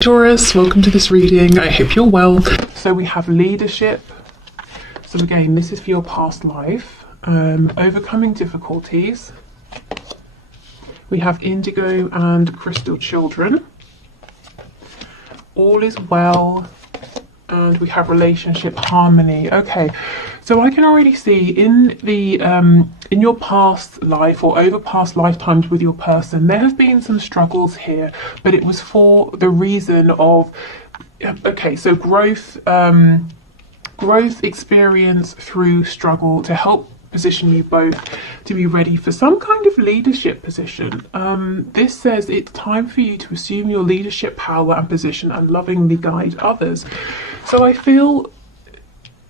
Taurus, welcome to this reading. I hope you're well. So we have leadership. So again, this is for your past life. Overcoming difficulties. We have indigo and crystal children. All is well. And we have relationship harmony. Okay, so I can already see in the in your past life or over past lifetimes with your person, there have been some struggles here, but it was for the reason of so growth experience through struggle to help position you both to be ready for some kind of leadership position. This says it's time for you to assume your leadership power and position and lovingly guide others. So I feel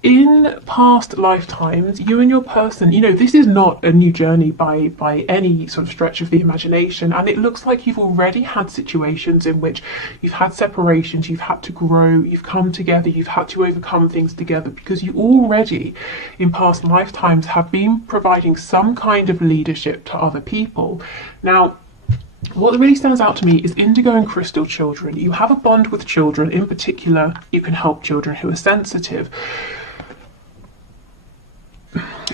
in past lifetimes, you and your person, this is not a new journey by any sort of stretch of the imagination. And it looks like you've already had situations in which you've had separations, you've had to grow, you've come together, you've had to overcome things together, because you already in past lifetimes have been providing some kind of leadership to other people. Now, what really stands out to me is indigo and crystal children. You have a bond with children. In particular, you can help children who are sensitive.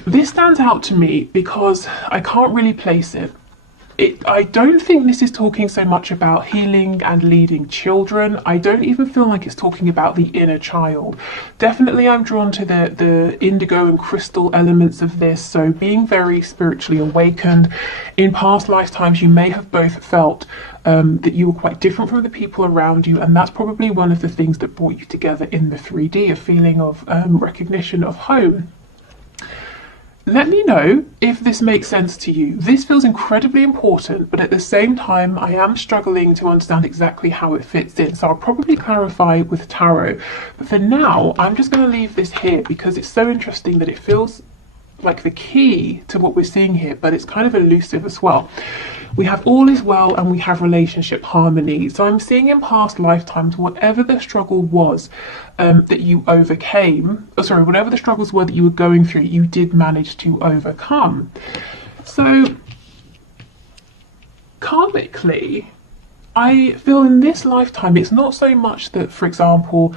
This stands out to me because I can't really place it. I don't think this is talking so much about healing and leading children. I don't even feel like it's talking about the inner child. Definitely I'm drawn to the indigo and crystal elements of this. So being very spiritually awakened. In past lifetimes, you may have both felt that you were quite different from the people around you. And that's probably one of the things that brought you together in the 3D, a feeling of recognition of home. Let me know if this makes sense to you. This feels incredibly important, but at the same time, I am struggling to understand exactly how it fits in. So I'll probably clarify with tarot. But for now, I'm just going to leave this here because it's so interesting that it feels like the key to what we're seeing here, but it's kind of elusive as well. We have all is well and we have relationship harmony. So I'm seeing in past lifetimes, whatever the struggle was that you overcame, whatever the struggles were that you were going through, you did manage to overcome. So karmically, I feel in this lifetime, it's not so much that, for example,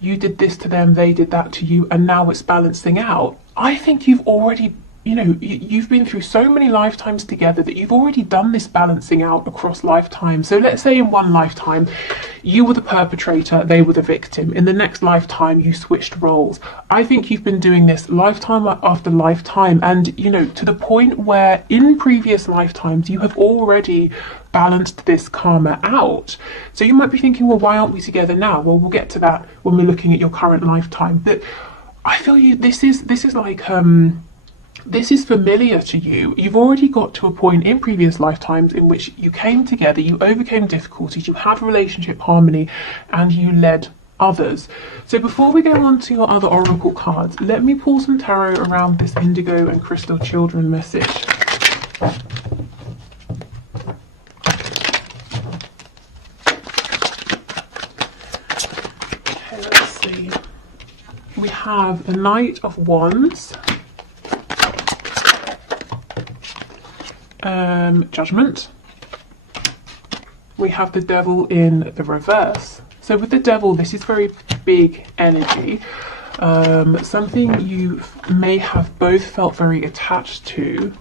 you did this to them, they did that to you, and now it's balancing out. I think you've already you've been through so many lifetimes together that you've already done this balancing out across lifetimes. So let's say in one lifetime, you were the perpetrator, they were the victim. In the next lifetime, you switched roles. I think you've been doing this lifetime after lifetime. And, to the point where in previous lifetimes, you have already balanced this karma out. So you might be thinking, well, why aren't we together now? Well, we'll get to that when we're looking at your current lifetime. But I feel this is like, this is familiar to you. You've already got to a point in previous lifetimes in which you came together, you overcame difficulties, you had relationship harmony, and you led others. So before we go on to your other oracle cards, let me pull some tarot around this indigo and crystal children message. Okay, let's see. We have the Knight of Wands. Judgment. We have the Devil in the reverse. So with the Devil, this is very big energy. Something you may have both felt very attached to.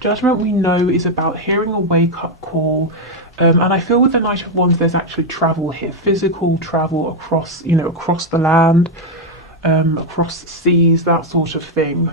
Judgment, we know, is about hearing a wake-up call. And I feel with the Knight of Wands, there's actually travel here, physical travel across, across the land, across seas, that sort of thing.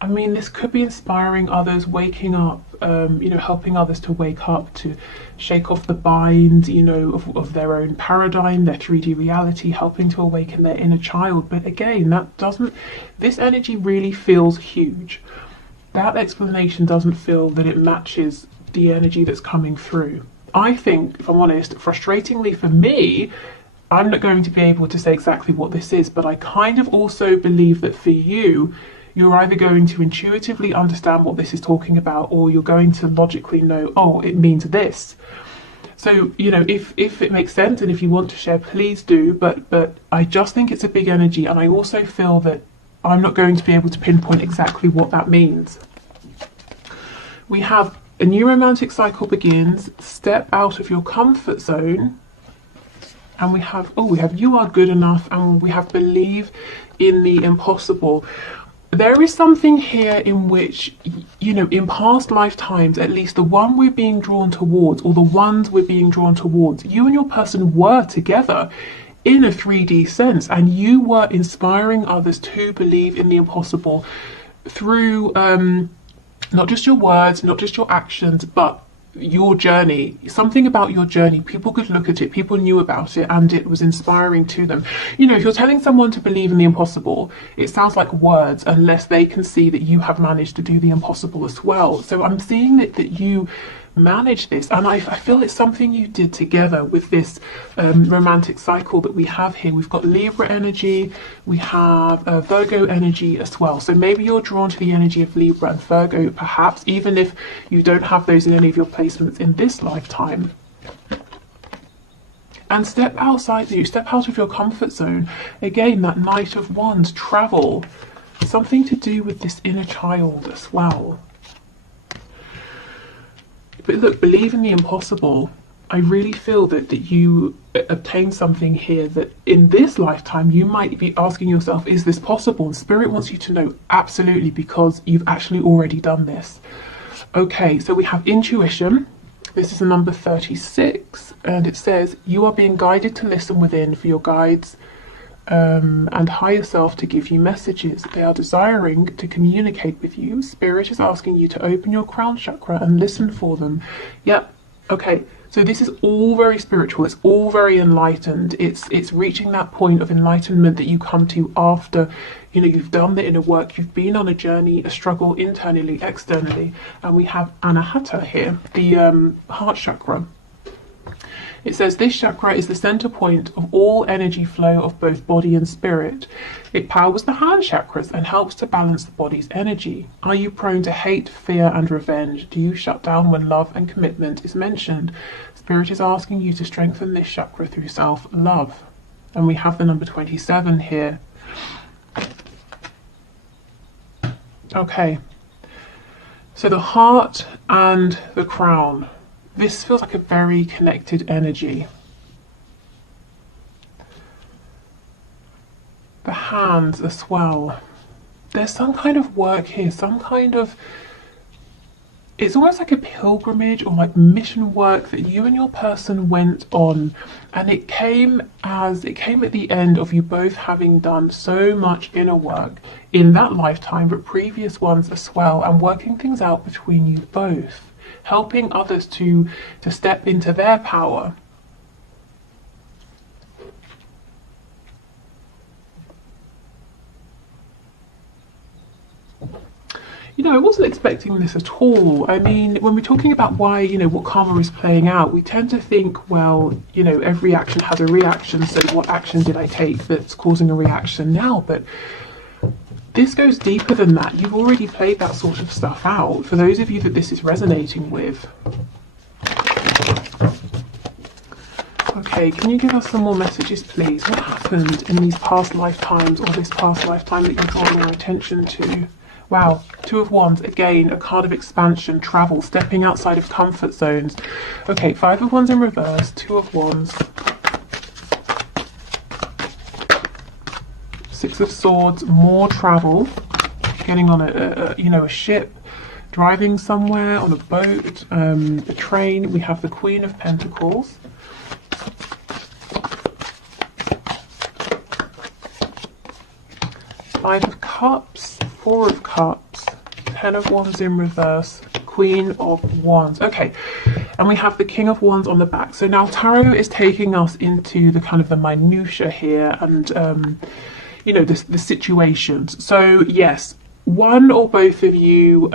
I mean, this could be inspiring others, waking up, helping others to wake up, to shake off the binds, of their own paradigm, their 3D reality, helping to awaken their inner child. But again, this energy really feels huge. That explanation doesn't feel that it matches the energy that's coming through. I think, if I'm honest, frustratingly for me, I'm not going to be able to say exactly what this is, but I kind of also believe that for you, you're either going to intuitively understand what this is talking about, or you're going to logically know, oh, it means this. So, if it makes sense and if you want to share, please do. But I just think it's a big energy. And I also feel that I'm not going to be able to pinpoint exactly what that means. We have a new romantic cycle begins, step out of your comfort zone, and we have you are good enough, and we have believe in the impossible. There is something here in which, you know, in past lifetimes, at least the one we're being drawn towards, or the ones we're being drawn towards, you and your person were together in a 3D sense, and you were inspiring others to believe in the impossible through not just your words, not just your actions, but your journey. Something about your journey, people could look at it, people knew about it, and it was inspiring to them. You know, if you're telling someone to believe in the impossible, it sounds like words unless they can see that you have managed to do the impossible as well. So I'm seeing that you manage this, and I feel it's something you did together with this romantic cycle that we have here. We've got Libra energy, we have Virgo energy as well, so maybe you're drawn to the energy of Libra and Virgo, perhaps even if you don't have those in any of your placements in this lifetime. And step out of your comfort zone. Again, that Knight of Wands, travel, something to do with this inner child as well. But look, believe in the impossible. I really feel that you obtain something here that in this lifetime you might be asking yourself, is this possible? And Spirit wants you to know absolutely, because you've actually already done this. Okay, so we have intuition. This is the number 36, and it says, you are being guided to listen within for your guides and higher self to give you messages. They are desiring to communicate with you. Spirit is asking you to open your crown chakra and listen for them. Yep. Okay. So this is all very spiritual. It's all very enlightened. It's reaching that point of enlightenment that you come to after, you know, you've done the inner work. You've been on a journey, a struggle internally, externally. And we have Anahata here, the heart chakra. It says this chakra is the center point of all energy flow of both body and spirit. It powers the hand chakras and helps to balance the body's energy. Are you prone to hate, fear, and revenge? Do you shut down when love and commitment is mentioned? Spirit is asking you to strengthen this chakra through self-love. And we have the number 27 here. Okay. So the heart and the crown. This feels like a very connected energy. The hands as well. There's some kind of work here, some kind of, it's almost like a pilgrimage or like mission work that you and your person went on, and it came at the end of you both having done so much inner work in that lifetime, but previous ones as well, and working things out between you both, helping others to step into their power. You know, I wasn't expecting this at all. I mean, when we're talking about why, you know, what karma is playing out, we tend to think, well, you know, every action has a reaction, so what action did I take that's causing a reaction now? But this goes deeper than that. You've already played that sort of stuff out. For those of you that this is resonating with. Okay, can you give us some more messages, please? What happened in these past lifetimes, or this past lifetime that you're drawing your attention to? Wow, Two of Wands, again, a card of expansion, travel, stepping outside of comfort zones. Okay, Five of Wands in reverse, Two of Wands. Six of Swords, more travel, getting on a ship, driving somewhere, on a boat, a train. We have the Queen of Pentacles. Five of Cups, Four of Cups, Ten of Wands in reverse, Queen of Wands. Okay, and we have the King of Wands on the back. So now Tarot is taking us into the kind of the minutiae here, and you know, the situations. So yes, one or both of you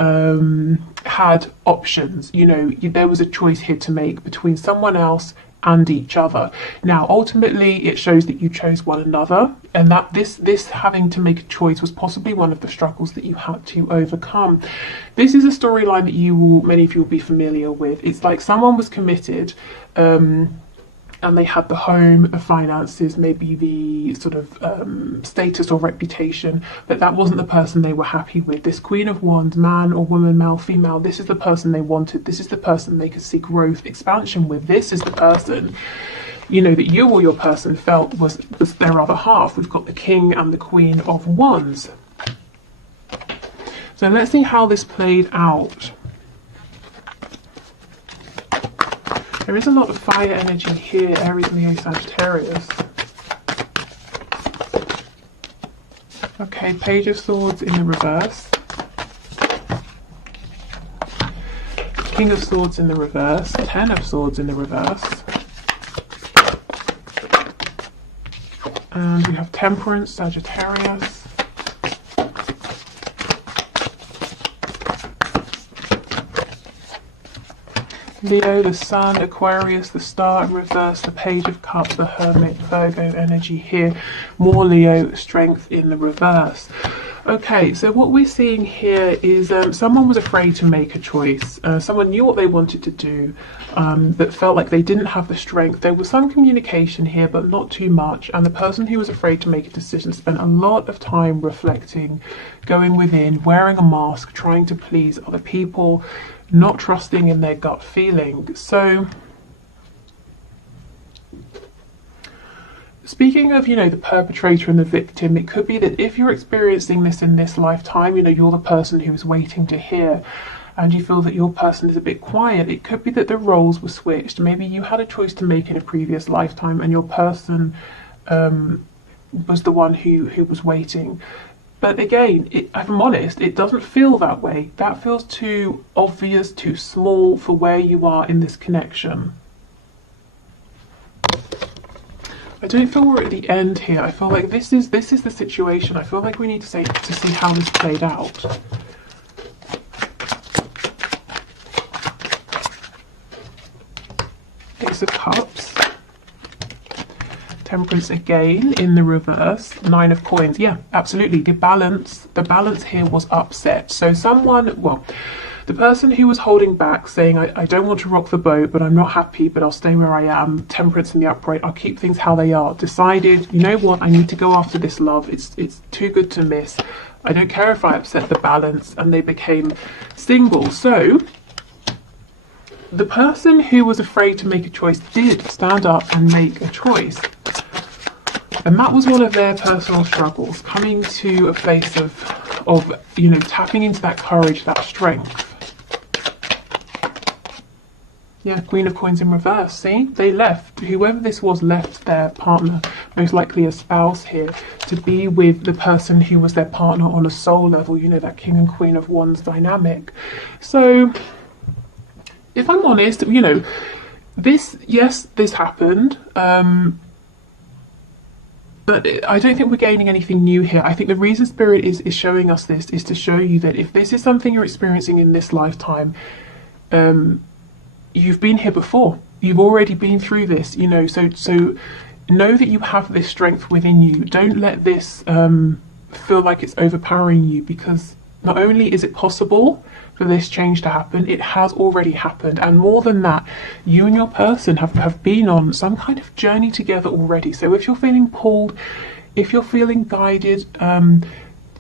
had options. You know, there was a choice here to make between someone else and each other. Now, ultimately, it shows that you chose one another, and that this having to make a choice was possibly one of the struggles that you had to overcome. This is a storyline that many of you will be familiar with. It's like someone was committed, and they had the home, the finances, maybe the sort of status or reputation, but that wasn't the person they were happy with. This Queen of Wands, man or woman, male, female, this is the person they wanted. This is the person they could see growth, expansion with. This is the person, you know, that you or your person felt was their other half. We've got the King and the Queen of Wands. So let's see how this played out. There is a lot of fire energy here, Aries, Leo, Sagittarius. Okay, Page of Swords in the reverse. King of Swords in the reverse. Ten of Swords in the reverse. And we have Temperance, Sagittarius. Leo, the Sun, Aquarius, the Star in reverse, the Page of Cups, the Hermit, Virgo energy here. More Leo, Strength in the reverse. Okay, so what we're seeing here is someone was afraid to make a choice. Someone knew what they wanted to do, but felt like they didn't have the strength. There was some communication here, but not too much. And the person who was afraid to make a decision spent a lot of time reflecting, going within, wearing a mask, trying to please other people, not trusting in their gut feeling. So speaking of, you know, the perpetrator and the victim, it could be that if you're experiencing this in this lifetime, you know, you're the person who is waiting to hear and you feel that your person is a bit quiet, it could be that the roles were switched. Maybe you had a choice to make in a previous lifetime and your person was the one who was waiting. But again, if I'm honest, it doesn't feel that way. That feels too obvious, too small for where you are in this connection. I don't feel we're at the end here. I feel like this is the situation. I feel like we need to see how this played out. Ace of Cups. Temperance again in the reverse. Nine of Coins. Yeah, absolutely. The balance here was upset. So someone, well, the person who was holding back, saying, I don't want to rock the boat, but I'm not happy, but I'll stay where I am, Temperance in the upright, I'll keep things how they are, decided, you know what, I need to go after this love. It's too good to miss. I don't care if I upset the balance, and they became single. So the person who was afraid to make a choice did stand up and make a choice. And that was one of their personal struggles, coming to a place of you know, tapping into that courage, that strength. Yeah, Queen of Coins in reverse, see? They left, whoever this was left their partner, most likely a spouse here, to be with the person who was their partner on a soul level, you know, that King and Queen of Wands dynamic. So, if I'm honest, you know, this happened, but I don't think we're gaining anything new here. I think the reason Spirit is showing us this is to show you that if this is something you're experiencing in this lifetime, you've been here before. You've already been through this, you know, so know that you have this strength within you. Don't let this feel like it's overpowering you, because not only is it possible for this change to happen, it has already happened, and more than that, you and your person have been on some kind of journey together already. So if you're feeling pulled, if you're feeling guided,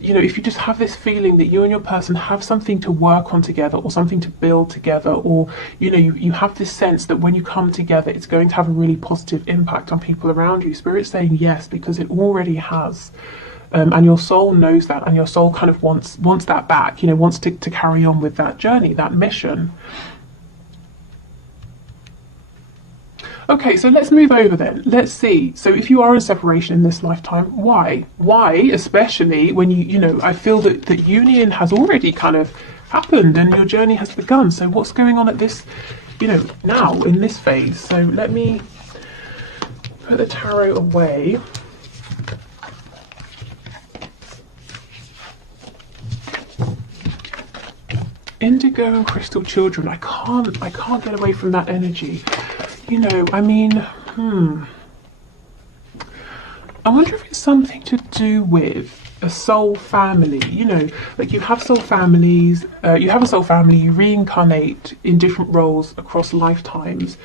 you know, if you just have this feeling that you and your person have something to work on together, or something to build together, or you know, you have this sense that when you come together it's going to have a really positive impact on people around you, Spirit's saying yes, because it already has. And your soul knows that, and your soul kind of wants that back, you know, wants to carry on with that journey, that mission. Okay, so let's move over then. Let's see. So if you are in separation in this lifetime, why? Why, especially when you know, I feel that union has already kind of happened and your journey has begun. So what's going on at this, you know, now in this phase? So let me put the tarot away. Indigo and Crystal Children. I can't get away from that energy. You know, I mean, I wonder if it's something to do with a soul family. You know, like you have soul families, you have a soul family, you reincarnate in different roles across lifetimes.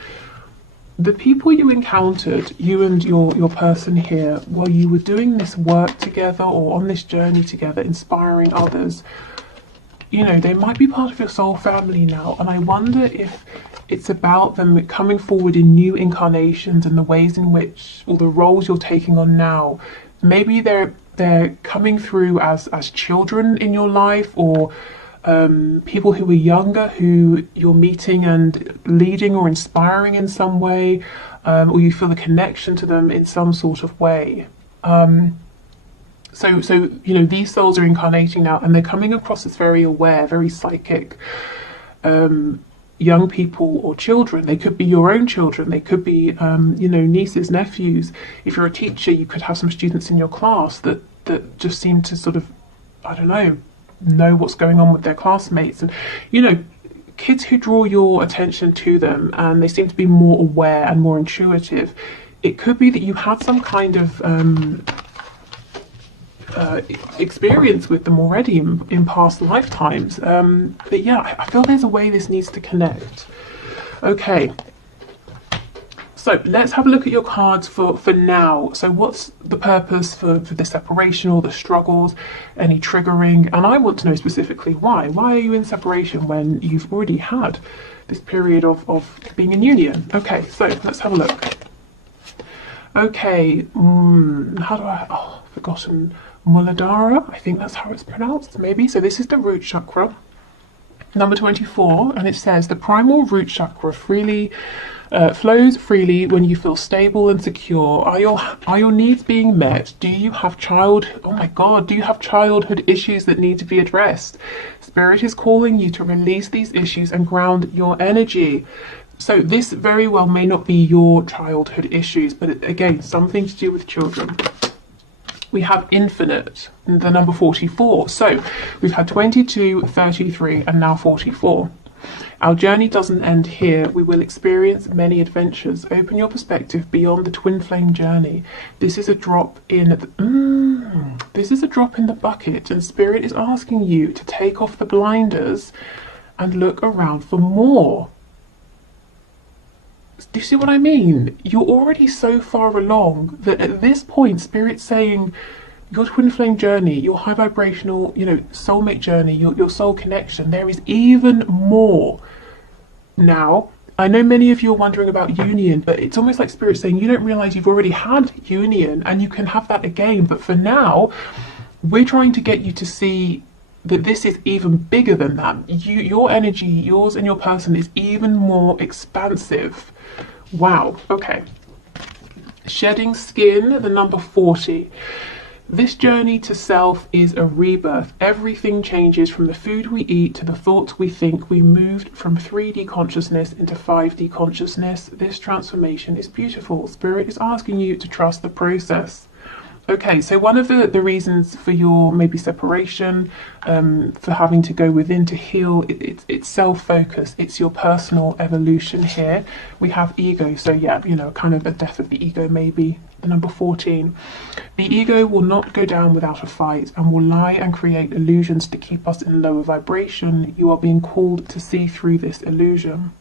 the people you encountered, you and your person here, while you were doing this work together or on this journey together, inspiring others, you know, they might be part of your soul family now. And I wonder if it's about them coming forward in new incarnations and the ways in which, or the roles you're taking on now. Maybe they're coming through as children in your life, or people who are younger who you're meeting and leading or inspiring in some way, or you feel a connection to them in some sort of way. So you know, these souls are incarnating now, and they're coming across as very aware, very psychic, young people or children. They could be your own children. They could be, you know, nieces, nephews. If you're a teacher, you could have some students in your class that just seem to sort of, I don't know what's going on with their classmates. And, you know, kids who draw your attention to them and they seem to be more aware and more intuitive. It could be that you had some kind of experience with them already in past lifetimes. But yeah, I feel there's a way this needs to connect. Okay. So let's have a look at your cards for now. So what's the purpose for the separation or the struggles, any triggering? And I want to know specifically why. Why are you in separation when you've already had this period of being in union? Okay, so let's have a look. Okay, how do I've forgotten. Muladhara, I think that's how it's pronounced, maybe. So this is the root chakra, number 24, and it says the primal root chakra flows freely when you feel stable and secure. Are your needs being met? Do you have do you have childhood issues that need to be addressed? Spirit is calling you to release these issues and ground your energy. So this very well may not be your childhood issues, but again, something to do with children. We have infinite, the number 44. So we've had 22, 33, and now 44. Our journey doesn't end here. We will experience many adventures. Open your perspective beyond the twin flame journey. This is a drop in the bucket, and Spirit is asking you to take off the blinders and look around for more. Do you see what I mean? You're already so far along that at this point, Spirit's saying your twin flame journey, your high vibrational, you know, soulmate journey, your soul connection, there is even more. Now, I know many of you are wondering about union, but it's almost like Spirit saying you don't realize you've already had union and you can have that again. But for now, we're trying to get you to see that this is even bigger than that. Your energy, yours and your person, is even more expansive. Wow, okay. Shedding skin, the number 40. This journey to self is a rebirth. Everything changes from the food we eat to the thoughts we think. We moved from 3D consciousness into 5D consciousness. This transformation is beautiful. Spirit is asking you to trust the process. Okay, so one of the reasons for your maybe separation, for having to go within to heal, it's self-focus. It's your personal evolution here. We have ego, so yeah, you know, kind of a death of the ego maybe. The number 14. The ego will not go down without a fight and will lie and create illusions to keep us in lower vibration. You are being called to see through this illusion.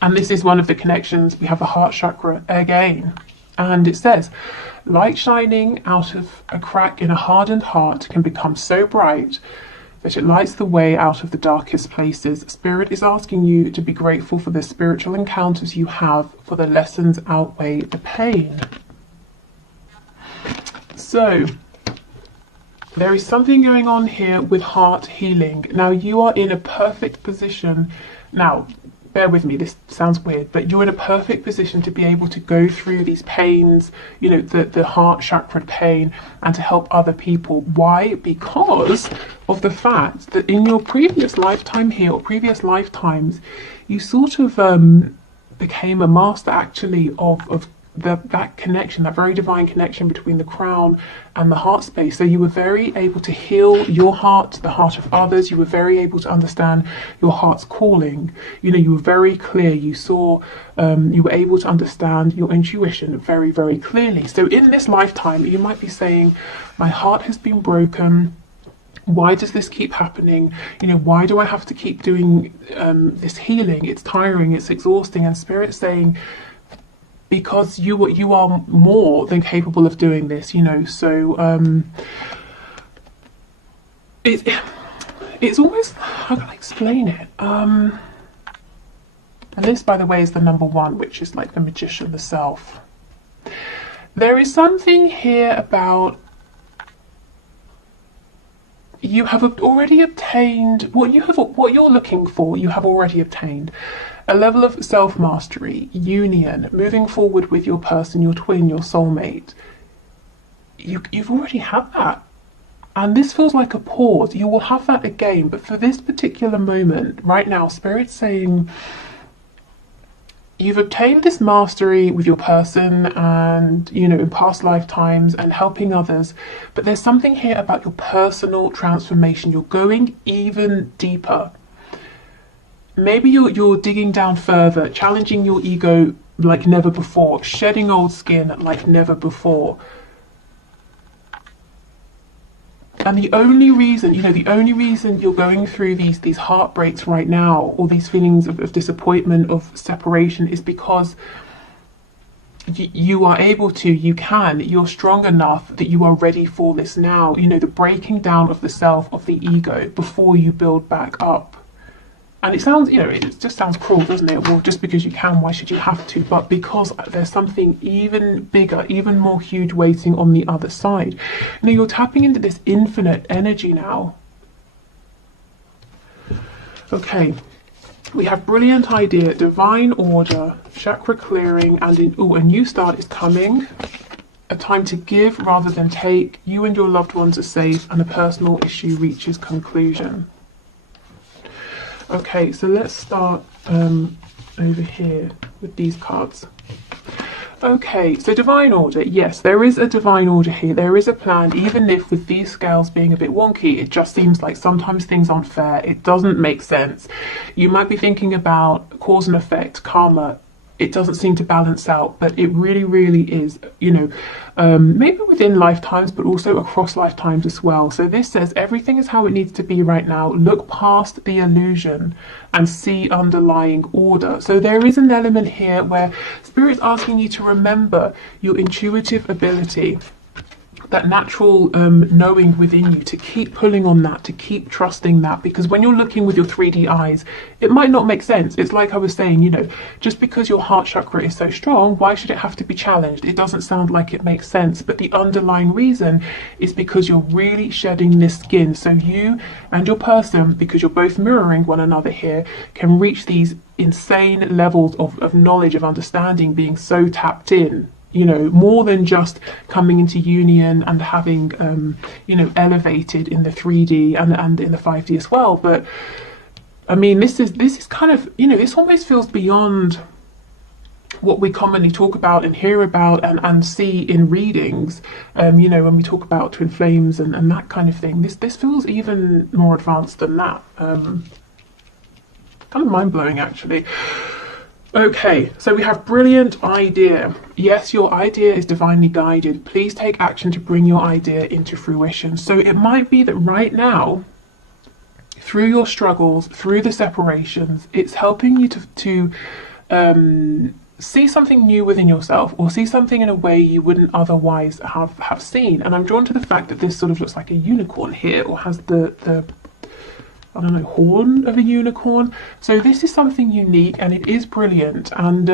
And this is one of the connections. We have the heart chakra again. And it says, light shining out of a crack in a hardened heart can become so bright that it lights the way out of the darkest places. Spirit is asking you to be grateful for the spiritual encounters you have, for the lessons outweigh the pain. So, there is something going on here with heart healing. Now, you are in a perfect position. Now, bear with me, this sounds weird, but you're in a perfect position to be able to go through these pains, you know, the heart chakra pain, and to help other people. Why? Because of the fact that in your previous lifetime here, or previous lifetimes, you sort of became a master actually of that connection, that very divine connection between the crown and the heart space. So you were very able to heal your heart, the heart of others. You were very able to understand your heart's calling. You know, you were very clear. You saw, you were able to understand your intuition very, very clearly. So in this lifetime, you might be saying, my heart has been broken. Why does this keep happening? You know, why do I have to keep doing this healing? It's tiring, it's exhausting. And Spirit's saying, because you are more than capable of doing this, you know. So it's almost, how can I explain it? And this, by the way, is the number one, which is like the magician, the self. There is something here about you have already obtained what you're looking for. You have already obtained a level of self-mastery, union, moving forward with your person, your twin, your soulmate. You've already had that. And this feels like a pause. You will have that again. But for this particular moment, right now, Spirit's saying you've obtained this mastery with your person and, you know, in past lifetimes and helping others. But there's something here about your personal transformation. You're going even deeper. Maybe you're digging down further, challenging your ego like never before, shedding old skin like never before. And the only reason, you know, the only reason you're going through these heartbreaks right now, or these feelings of disappointment, of separation, is because you are able to, you're strong enough that you are ready for this now. You know, the breaking down of the self, of the ego, before you build back up. And it sounds, you know, it just sounds cruel, doesn't it? Well, just because you can, why should you have to? But because there's something even bigger, even more huge waiting on the other side. You know, you're tapping into this infinite energy now. Okay, we have brilliant idea, divine order, chakra clearing, and a new start is coming. A time to give rather than take. You and your loved ones are safe, and a personal issue reaches conclusion. Okay, so let's start over here with these cards. Okay, so divine order. Yes, there is a divine order here. There is a plan, even if with these scales being a bit wonky, it just seems like sometimes things aren't fair. It doesn't make sense. You might be thinking about cause and effect, karma. It doesn't seem to balance out, but it really, really is, you know, maybe within lifetimes, but also across lifetimes as well. So this says everything is how it needs to be right now. Look past the illusion and see underlying order. So there is an element here where Spirit's asking you to remember your intuitive ability, that natural knowing within you, to keep pulling on that, to keep trusting that, because when you're looking with your 3D eyes, it might not make sense. It's like I was saying, you know, just because your heart chakra is so strong, why should it have to be challenged? It doesn't sound like it makes sense, but the underlying reason is because you're really shedding this skin. So you and your person, because you're both mirroring one another here, can reach these insane levels of knowledge, of understanding, being so tapped in. You know, more than just coming into union and having, you know, elevated in the 3D and in the 5D as well. But I mean, this is kind of, you know, this almost feels beyond what we commonly talk about and hear about and see in readings. You know, when we talk about twin flames and that kind of thing, this feels even more advanced than that. Kind of mind blowing, actually. Okay, so we have brilliant idea. Yes, your idea is divinely guided. Please take action to bring your idea into fruition. So it might be that right now, through your struggles, through the separations, it's helping you to see something new within yourself, or see something in a way you wouldn't otherwise have seen. And I'm drawn to the fact that this sort of looks like a unicorn here, or has the I don't know, horn of a unicorn. So this is something unique, and it is brilliant. And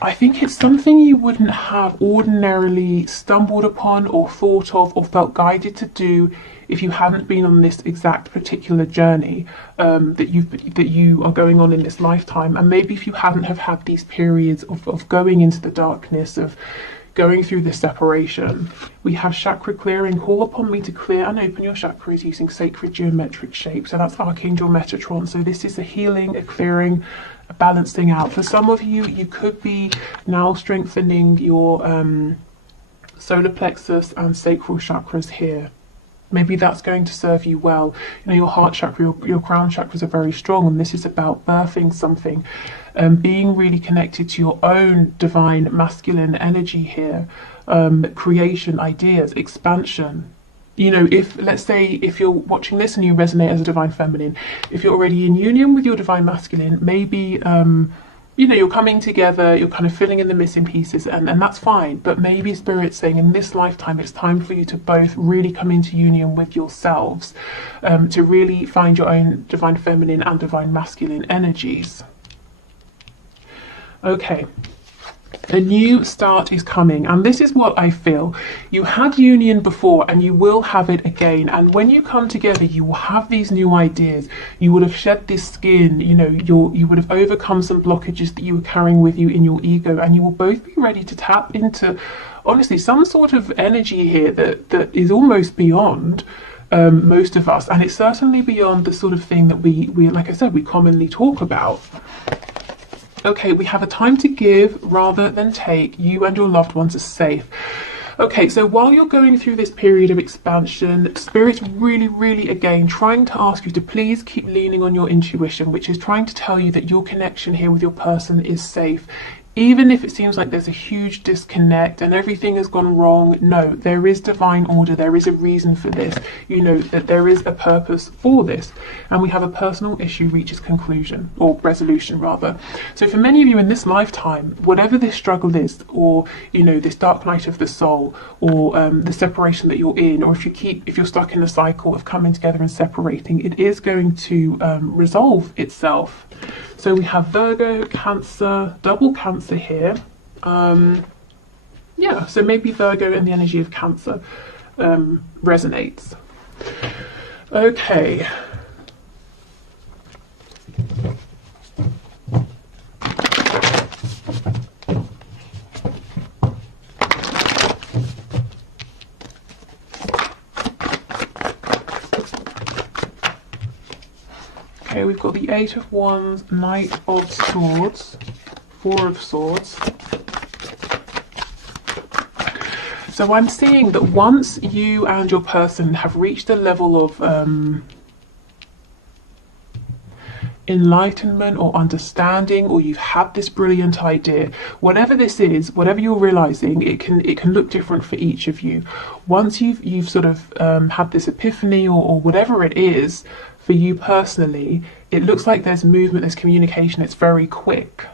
I think it's something you wouldn't have ordinarily stumbled upon or thought of or felt guided to do if you hadn't been on this exact particular journey that you are going on in this lifetime. And maybe if you hadn't have had these periods of going into the darkness, of going through this separation. We have chakra clearing. Call upon me to clear and open your chakras using sacred geometric shapes. So that's Archangel Metatron. So this is a healing, a clearing, a balancing out. For some of you, you could be now strengthening your solar plexus and sacral chakras here. Maybe that's going to serve you well. You know, your heart chakra, your crown chakras are very strong, and this is about birthing something, being really connected to your own divine masculine energy here, creation, ideas, expansion. You know, if, let's say, if you're watching this and you resonate as a divine feminine, if you're already in union with your divine masculine, maybe, you know, you're coming together, you're kind of filling in the missing pieces, and that's fine. But maybe Spirit's saying in this lifetime, it's time for you to both really come into union with yourselves, to really find your own divine feminine and divine masculine energies. Okay. A new start is coming, and this is what I feel. You had union before and you will have it again, and when you come together you will have these new ideas. You would have shed this skin, you know, you would have overcome some blockages that you were carrying with you in your ego, and you will both be ready to tap into, honestly, some sort of energy here that is almost beyond most of us, and it's certainly beyond the sort of thing that we like I said, we commonly talk about. Okay, we have a time to give rather than take. You and your loved ones are safe. Okay, so while you're going through this period of expansion, Spirit's really, again, trying to ask you to please keep leaning on your intuition, which is trying to tell you that your connection here with your person is safe. Even if it seems like there's a huge disconnect and everything has gone wrong, no, there is divine order, there is a reason for this. You know that there is a purpose for this. And we have a personal issue reaches conclusion, or resolution rather. So for many of you in this lifetime, whatever this struggle is, or, you know, this dark night of the soul, or the separation that you're in, or if you're stuck in a cycle of coming together and separating, it is going to resolve itself. So we have Virgo, Cancer, double Cancer here. Yeah, so maybe Virgo and the energy of Cancer resonates. Okay. Okay, we've got the Eight of Wands, Knight of Swords, Four of Swords. So I'm seeing that once you and your person have reached a level of enlightenment or understanding, or you've had this brilliant idea, whatever this is, whatever you're realizing, it can look different for each of you. Once you've sort of had this epiphany, or whatever it is for you personally, it looks like there's movement, there's communication, it's very quick.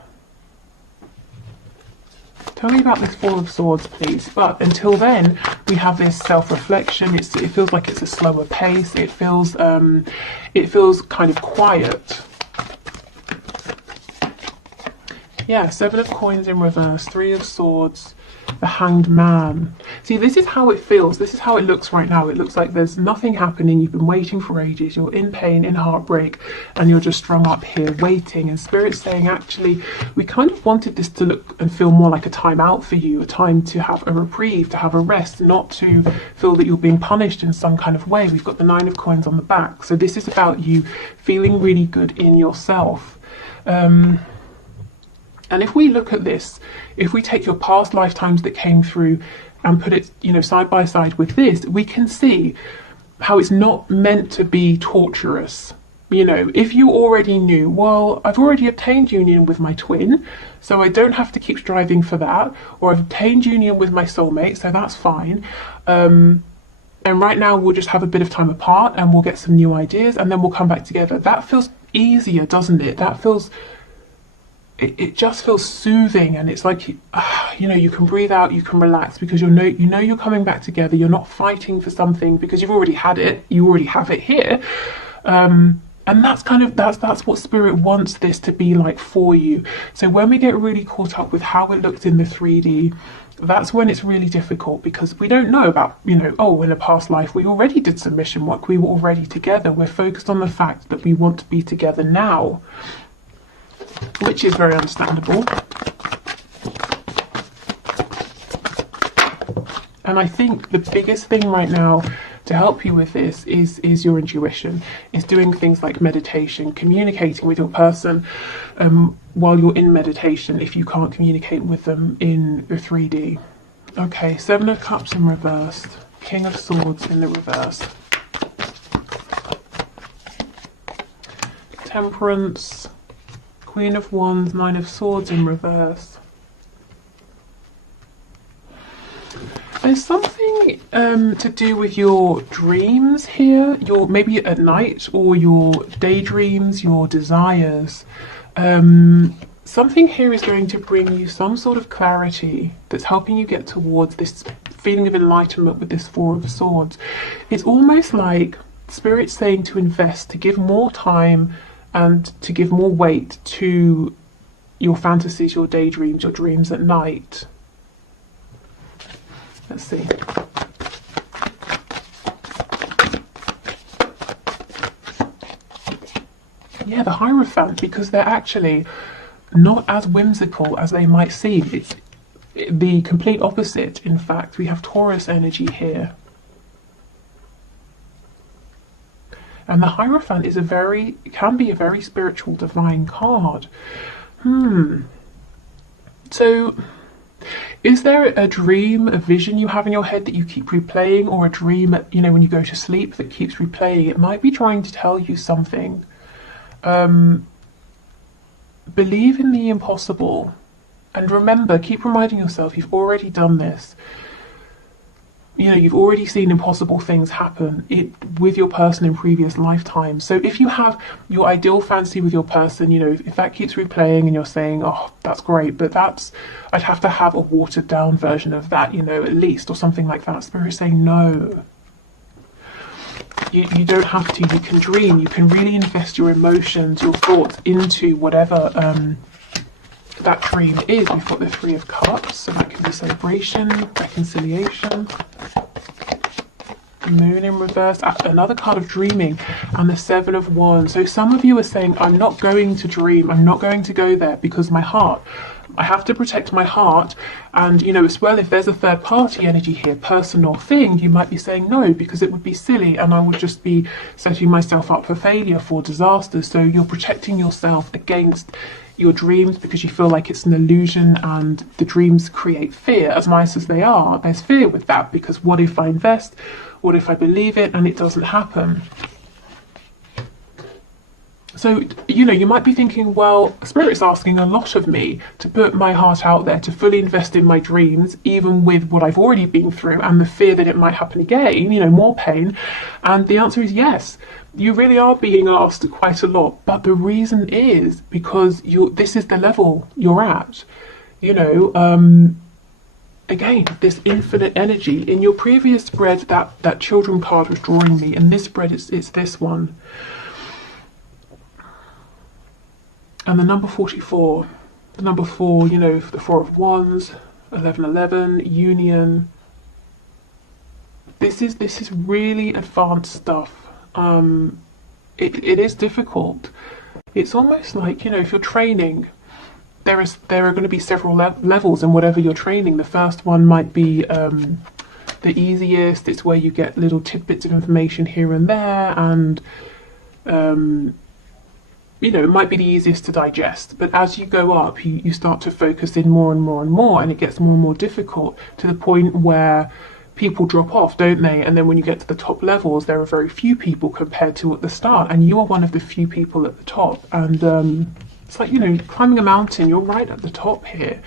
Tell me about this Four of Swords, please. But until then, we have this self-reflection. It feels like it's a slower pace. It feels kind of quiet. Yeah, Seven of Coins in reverse, Three of Swords, the Hanged Man. See, this is how it feels. This is how it looks right now. It looks like there's nothing happening. You've been waiting for ages. You're in pain, in heartbreak, and you're just strung up here waiting. And Spirit's saying, actually, we kind of wanted this to look and feel more like a time out for you, a time to have a reprieve, to have a rest, not to feel that you're being punished in some kind of way. We've got the Nine of Coins on the back. So this is about you feeling really good in yourself. And if we look at this, if we take your past lifetimes that came through and put it, you know, side by side with this, we can see how it's not meant to be torturous. You know, if you already knew, well, I've already obtained union with my twin, so I don't have to keep striving for that, or I've obtained union with my soulmate, so that's fine. And right now we'll just have a bit of time apart and we'll get some new ideas and then we'll come back together. That feels easier, doesn't it? That feels... It just feels soothing, and it's like, you know, you can breathe out, you can relax, because you know you're coming back together. You're not fighting for something because you've already had it. You already have it here, and that's kind of that's what Spirit wants this to be like for you. So when we get really caught up with how it looked in the 3D, that's when it's really difficult, because we don't know about, you know, oh, in a past life we already did some mission work. We were already together. We're focused on the fact that we want to be together now, which is very understandable. And I think the biggest thing right now to help you with this is your intuition, is doing things like meditation, communicating with your person while you're in meditation if you can't communicate with them in the 3D. Okay, Seven of Cups in reverse, King of Swords in the reverse, Temperance, Queen of Wands, Nine of Swords in reverse. There's something to do with your dreams here, your maybe at night, or your daydreams, your desires. Something here is going to bring you some sort of clarity that's helping you get towards this feeling of enlightenment with this Four of Swords. It's almost like Spirit's saying to invest, to give more time and to give more weight to your fantasies, your daydreams, your dreams at night. Let's see. Yeah, the Hierophant, because they're actually not as whimsical as they might seem. It's the complete opposite. In fact, we have Taurus energy here. And the Hierophant is can be a very spiritual, divine card. So, is there a dream, a vision you have in your head that you keep replaying, or a dream, you know, when you go to sleep that keeps replaying? It might be trying to tell you something. Believe in the impossible, and remember, keep reminding yourself you've already done this. You know, you've already seen impossible things happen with your person in previous lifetimes. So if you have your ideal fantasy with your person, you know, if that keeps replaying and you're saying, oh, that's great, but I'd have to have a watered down version of that, you know, at least, or something like that. Spirit's saying no. You don't have to. You can dream. You can really invest your emotions, your thoughts into whatever that dream is. We've got the Three of Cups, so that can be celebration, reconciliation. Moon in reverse, another card of dreaming, and the Seven of Wands. So some of you are saying, I'm not going to dream, I'm not going to go there because my heart, I have to protect my heart. And you know, as well, if there's a third party energy here, person or thing, you might be saying no because it would be silly and I would just be setting myself up for failure, for disaster. So you're protecting yourself against your dreams because you feel like it's an illusion, and the dreams create fear. As nice as they are, there's fear with that, because what if I invest? What if I believe it and it doesn't happen? So, you know, you might be thinking, well, Spirit's asking a lot of me to put my heart out there, to fully invest in my dreams, even with what I've already been through and the fear that it might happen again, you know, more pain. And the answer is yes. You really are being asked quite a lot, but the reason is because this is the level you're at. You know, again, this infinite energy. In your previous spread, that children card was drawing me, and this spread, it's this one. And the number 44, the number 4, you know, the Four of Wands, 1111, union. This is really advanced stuff. It is difficult. It's almost like, you know, if you're training, there are going to be several levels in whatever you're training. The first one might be the easiest. It's where you get little tidbits of information here and there, and you know, it might be the easiest to digest. But as you go up, you start to focus in more and more and more, and it gets more and more difficult, to the point where people drop off, don't they? And then when you get to the top levels, there are very few people compared to at the start, and you are one of the few people at the top. And it's like, you know, climbing a mountain, you're right at the top here,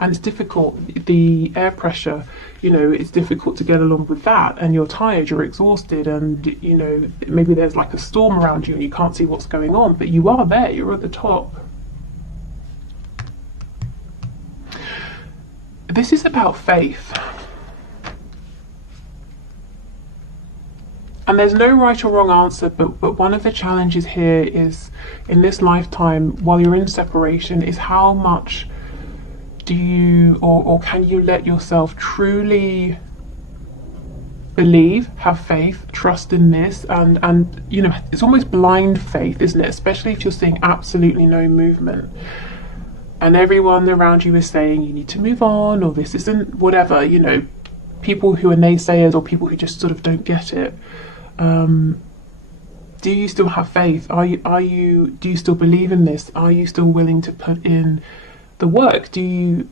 and it's difficult. The air pressure, you know, it's difficult to get along with that, and you're tired, you're exhausted, and you know, maybe there's like a storm around you and you can't see what's going on, but you are there, you're at the top. This is about faith. And there's no right or wrong answer, but one of the challenges here is, in this lifetime, while you're in separation, is how much do you or can you let yourself truly believe, have faith, trust in this, and you know, it's almost blind faith, isn't it? Especially if you're seeing absolutely no movement, and everyone around you is saying you need to move on, or this isn't whatever, you know, people who are naysayers or people who just sort of don't get it. Do you still have faith? Do you still believe in this? Are you still willing to put in the work? Do you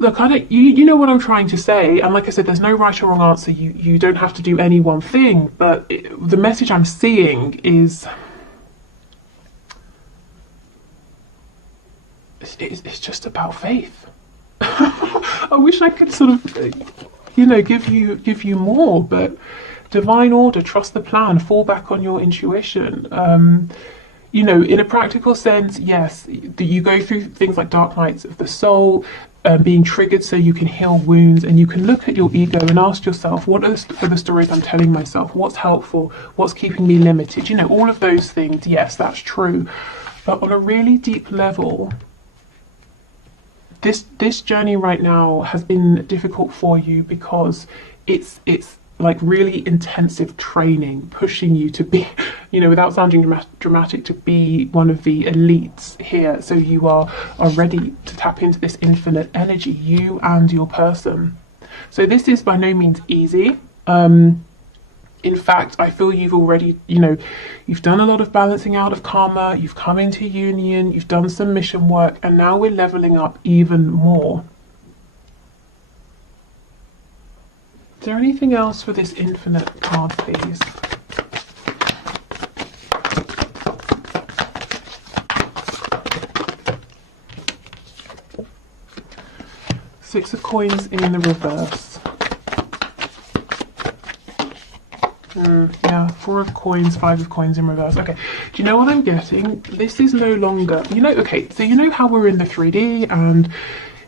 look? You know what I'm trying to say. And like I said, there's no right or wrong answer. You don't have to do any one thing. But the message I'm seeing is it's just about faith. I wish I could sort of you know, give you more. But divine order, trust the plan, fall back on your intuition. You know, in a practical sense, yes, you go through things like dark nights of the soul, being triggered so you can heal wounds, and you can look at your ego and ask yourself, what are the stories I'm telling myself? What's helpful? What's keeping me limited? You know, all of those things, yes, that's true. But on a really deep level, this journey right now has been difficult for you because it's like really intensive training, pushing you to be, you know, without sounding dramatic, to be one of the elites here. So you are ready to tap into this infinite energy, you and your person. So this is by no means easy. In fact, I feel you've already, you know, you've done a lot of balancing out of karma, you've come into union, you've done some mission work, and now we're leveling up even more. Is there anything else for this infinite card, please? Six of Coins in the reverse. Yeah, Four of Coins, Five of Coins in reverse. Okay, do you know what I'm getting? This is no longer, you know, okay, so you know how we're in the 3D, and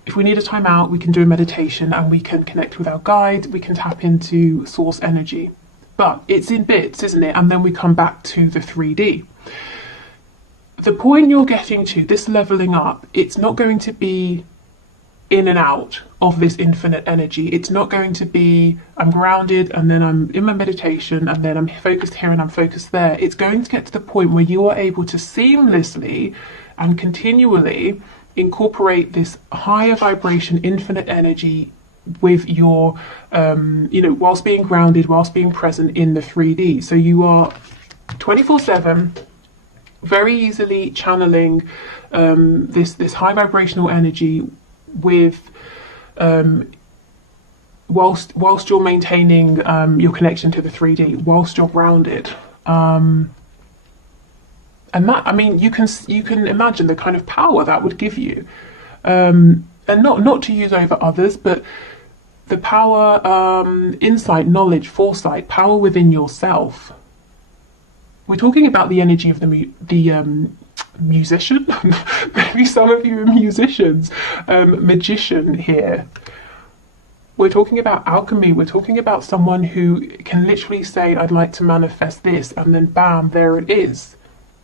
if we need a timeout, we can do a meditation and we can connect with our guide, we can tap into source energy. But it's in bits, isn't it? And then we come back to the 3D. The point you're getting to, this leveling up, it's not going to be in and out of this infinite energy. It's not going to be, I'm grounded and then I'm in my meditation and then I'm focused here and I'm focused there. It's going to get to the point where you are able to seamlessly and continually incorporate this higher vibration, infinite energy with your, you know, whilst being grounded, whilst being present in the 3D. So you are 24/7, very easily channeling this high vibrational energy with, whilst you're maintaining your connection to the 3D, whilst you're grounded. And that, I mean, you can imagine the kind of power that would give you, and not to use over others, but the power, insight, knowledge, foresight, power within yourself. We're talking about the energy of the musician. Maybe some of you are musicians, magician here. We're talking about alchemy. We're talking about someone who can literally say, I'd like to manifest this, and then bam, there it is.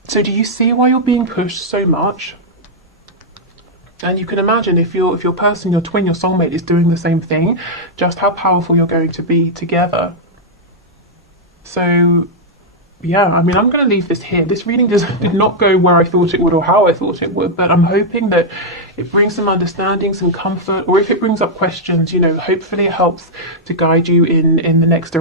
So do you see why you're being pushed so much? And you can imagine if your person, your twin, your soulmate is doing the same thing, just how powerful you're going to be together. So yeah, I mean, I'm going to leave this here. This reading did not go where I thought it would or how I thought it would, but I'm hoping that it brings some understanding, some comfort, or if it brings up questions, you know, hopefully it helps to guide you in the next direction.